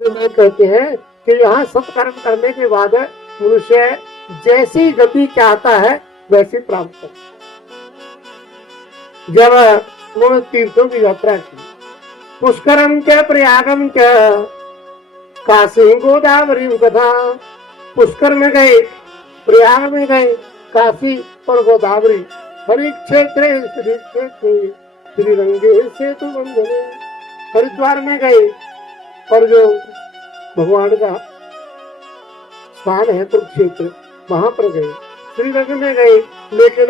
में कहते हैं कि यहाँ सत्कर्म करने के बाद मनुष्य जैसी गति चाहता है वैसी प्राप्त है। जब उन्होंने तीर्थों की यात्रा की, पुष्करम च प्रयागम च काशी गोदावरी कथा, पुष्कर में गए, प्रयाग में गए, काशी और गोदावरी, हरि क्षेत्र श्रीरंगे सेतु बंधने, हरिद्वार में गए और जो भगवान का स्थान है कुरुक्षेत्र, वहां पर गए, श्रीरंग में गए, लेकिन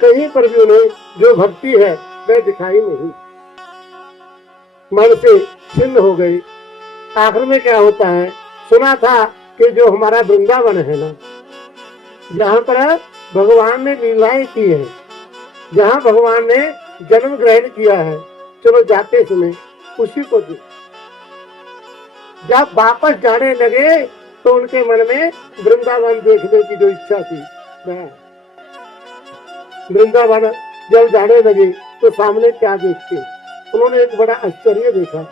कहीं पर भी उन्हें जो भक्ति है वह दिखाई नहीं, मन से छिन्न हो गई। आखिर में क्या होता है, सुना था कि जो हमारा वृंदावन है ना, जहाँ पर भगवान ने लीलाएं की है, जहाँ भगवान ने जन्म ग्रहण किया है, चलो जाते समय उसी को दे। जब वापस जाने लगे तो उनके मन में वृंदावन देखने की जो इच्छा थी, वृंदावन जब जाने लगे तो सामने क्या देखते, उन्होंने एक बड़ा आश्चर्य देखा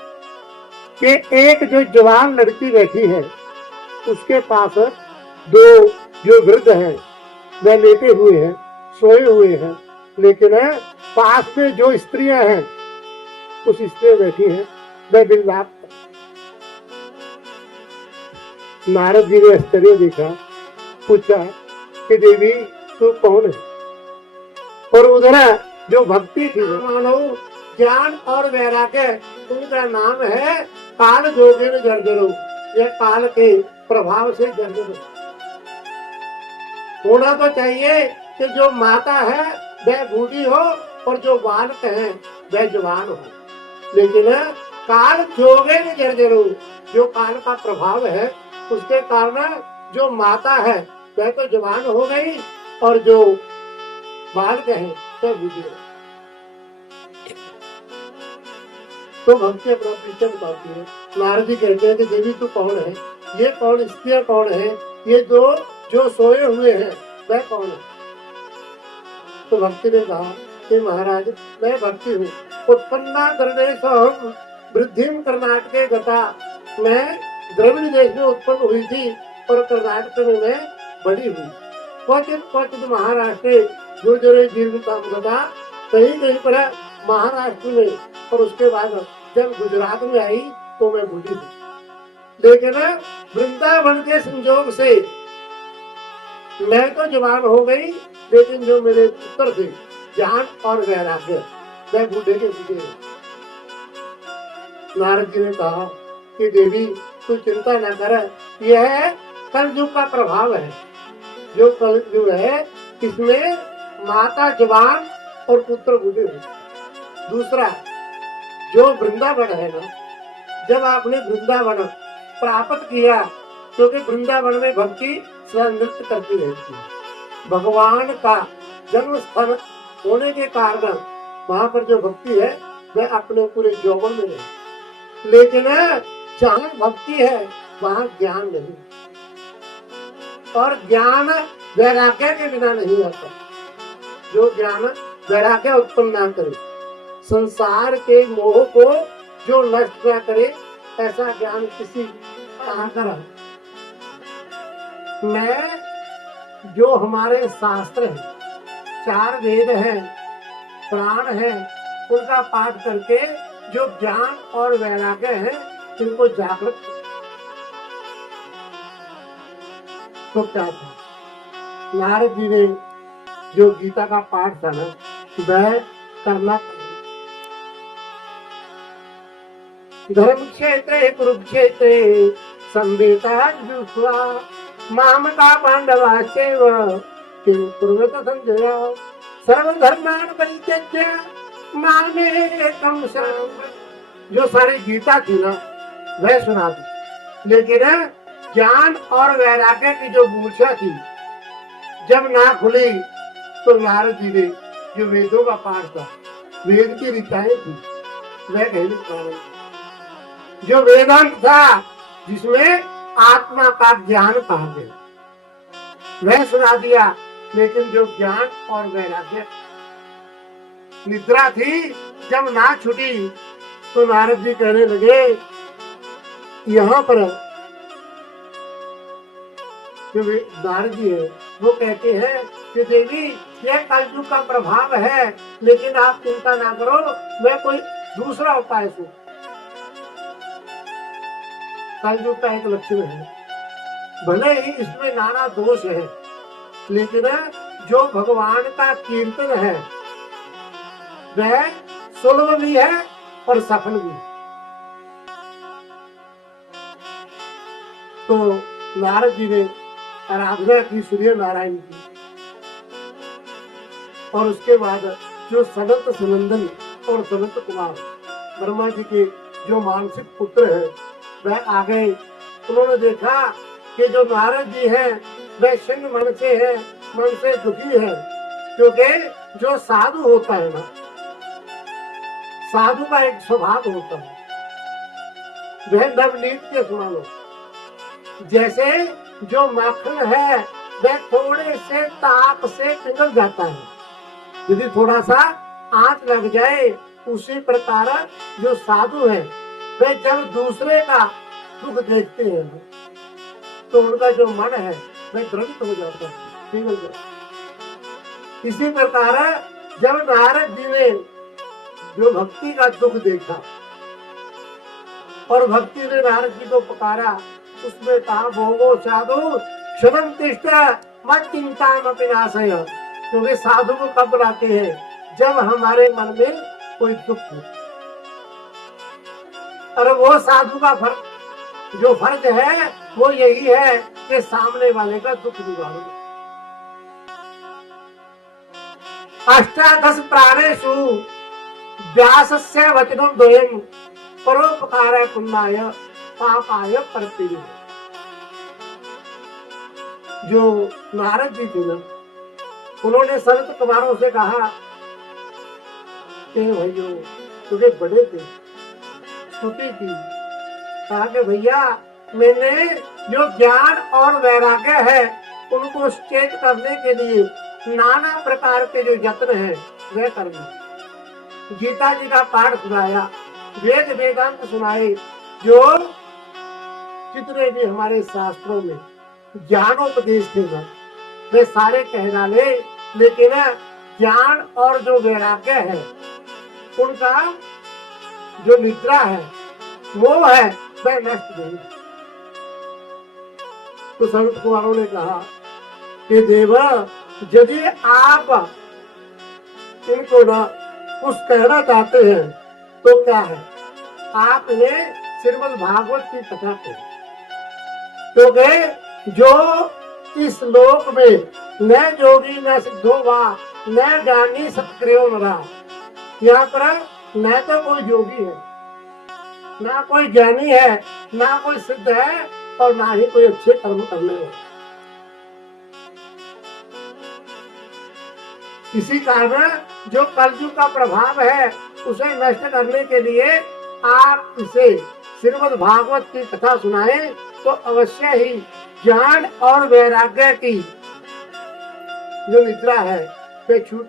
कि एक जो जवान लड़की बैठी है, उसके पास दो जो वृद्ध हैं वह लेटे हुए हैं, सोए हुए हैं, लेकिन पास में जो स्त्रियां हैं उस स्त्री बैठी हैं वह विलाप। नारद जी ने आश्चर्य देखा, पूछा कि देवी तू कौन है? और उधर जो भक्ति थी, मानो ज्ञान और वैराग्य, उनका नाम है काल जोगिन जर्जरो, यह काल के प्रभाव से जर्जर होना तो चाहिए कि जो माता है वह बूढ़ी हो और जो बालक है वह जवान हो, लेकिन काल जोगिन जर्जरो, जो काल का प्रभाव है उसके कारण जो माता है वह तो जवान हो गई और जो बालक है वह बूढ़ी हो। तो भक्ति अपना परिचय बताती है। नारद जी कहते हैं कि देवी तू कौन है, ये कौन स्त्रियां कौन है, ये दो जो सोए हुए हैं वह कौन है? तो भक्ति ने कहा कि महाराज मैं भक्ति हूँ, उत्पन्ना द्रविड़ हम वृद्धिम कर्नाटके गता, मैं द्रविड़ देश में उत्पन्न हुई थी और कर्नाटक में मैं बड़ी हुई। क्वचित क्वचित महाराष्ट्र गुर्जरे दीर्घताम गता, कहीं कहीं पर महाराष्ट्र में, और उसके बाद जब गुजरात में आई तो मैं बूढ़ी थी, लेकिन वृंदावन के संजोग से मैं तो जवान हो गई, लेकिन जो मेरे पुत्र थे ज्ञान और वैराग्य वह बूढ़े के बूढ़े। नारद जी ने कहा कि देवी तू चिंता न कर, यह कलयुग का प्रभाव है। जो कलयुग है इसमें माता जवान और पुत्र बूढ़े हो। दूसरा जो वृंदावन है ना, जब आपने वृंदावन प्राप्त किया, क्योंकि वृंदावन में भक्ति नृत्य करती रहती है, भगवान का जन्म स्थल होने के कारण वहां पर जो भक्ति है वह अपने पूरे यौवन में है, लेकिन जहाँ भक्ति है वहां ज्ञान नहीं, और ज्ञान वैराग्य के बिना नहीं आता। जो ज्ञान वैराग्य उत्पन्न ना करे, संसार के मोह को जो नष्ट न करे, ऐसा ज्ञान किसी कहाँ का। मैं जो हमारे शास्त्र हैं, चार वेद हैं, प्राण हैं, उनका पाठ करके जो ज्ञान और वैराग्य है इनको जागृत, तो क्या था, नारद जी ने जो गीता का पाठ था ना वह करना। धर्म क्षेत्र कुरुक्षेत्र संवेता माम का पांडवा चैव किं कुर्वत संजय, सर्वधर्मान परित्यज्य मामेकं शरणं। जो सारी गीता थी ना वह सुना दी, लेकिन ज्ञान और वैराग्य की जो मूर्छा थी जब ना खुली तो नारद जी ने जो वेदों का पाठ था, वेद की ऋचाएं थी वह कहने, जो वेदांत था जिसमें आत्मा का ज्ञान कहा गया वह सुना दिया, लेकिन जो ज्ञान और वैराग्य, निद्रा थी जब ना छूटी तो नारद जी कहने लगे यहाँ पर जो नारद जी है वो कहते हैं कि देवी यह कलयुग का प्रभाव है, लेकिन आप चिंता ना करो, मैं कोई दूसरा उपाय सोच। कलयुग का एक लक्षण है, भले ही इसमें नाना दोष है, लेकिन जो भगवान का कीर्तन है वह सुलभ भी है और सफल भी। तो नारद जी ने आराधना की सूर्य नारायण की, और उसके बाद जो सनत सुनंदन और सनत कुमार ब्रह्मा जी के जो मानसिक पुत्र है वह आ गए। उन्होंने देखा कि जो नारद जी हैं वह सिंह मन से है, मन से दुखी है, क्योंकि जो साधु होता है ना, साधु का एक स्वभाव होता है, वह नवनीत के सुना जैसे जो माखन है वह थोड़े से ताप से पिघल जाता है, यदि थोड़ा सा आंच लग जाए, उसी प्रकार जो साधु है वे जब दूसरे का दुख देखते हैं तो उनका जो मन है वह द्रवित हो जाता है, पिघल जाता है। इसी प्रकार जब नारद जी ने जो भक्ति का दुख देखा और भक्ति ने नारद जी को पुकारा, उसमें कहा भोगो साधु क्षणम तिष्ठ मत चिंता विनाशय, क्योंकि साधु को कब बुलाते हैं? जब हमारे मन में कोई दुख हो। और वो साधु का जो फर्ज है वो यही है कि सामने वाले का दुख निवारो। अष्टादश प्राणेषु व्यासस्य वचनं द्वयं परोपकाराय पुण्याय पापाय परतिः। जो नारद जी थे ना, उन्होंने संत कुमारों से कहा कि भैया, क्योंकि बड़े थे, स्तुति की, कहा कि भैया मैंने जो ज्ञान और वैराग्य है उनको स्टेट करने के लिए नाना प्रकार के जो यत्न है वह करना। गीता जी का पाठ सुनाया, वेद वेदांत सुनाए, जो जितने भी हमारे शास्त्रों में ज्ञानोपदेश थे ना वे सारे कह डाले, लेकिन ज्ञान और जो वैराग्य है उनका जो निद्रा है वो है वह नष्ट नहीं। तो संत कुमारों ने कहा कि देव, यदि आप इनको ना कुछ कहना चाहते हैं तो क्या है, आप इन्हें श्रीमद् भागवत की कथा करें, क्योंकि जो इस लोक में न जोगी न सिद्धो वा न ज्ञानी सत्क्रियो नरा, यहाँ पर न तो कोई योगी है, ना कोई ज्ञानी है, ना कोई सिद्ध है, और ना ही कोई अच्छे कर्म करने वाला। इसी कारण जो कलयुग का प्रभाव है उसे नष्ट करने के लिए आप इसे श्रीमद् भागवत की कथा सुनाए तो अवश्य ही ज्ञान और वैराग्य की जो निद्रा है वे छूट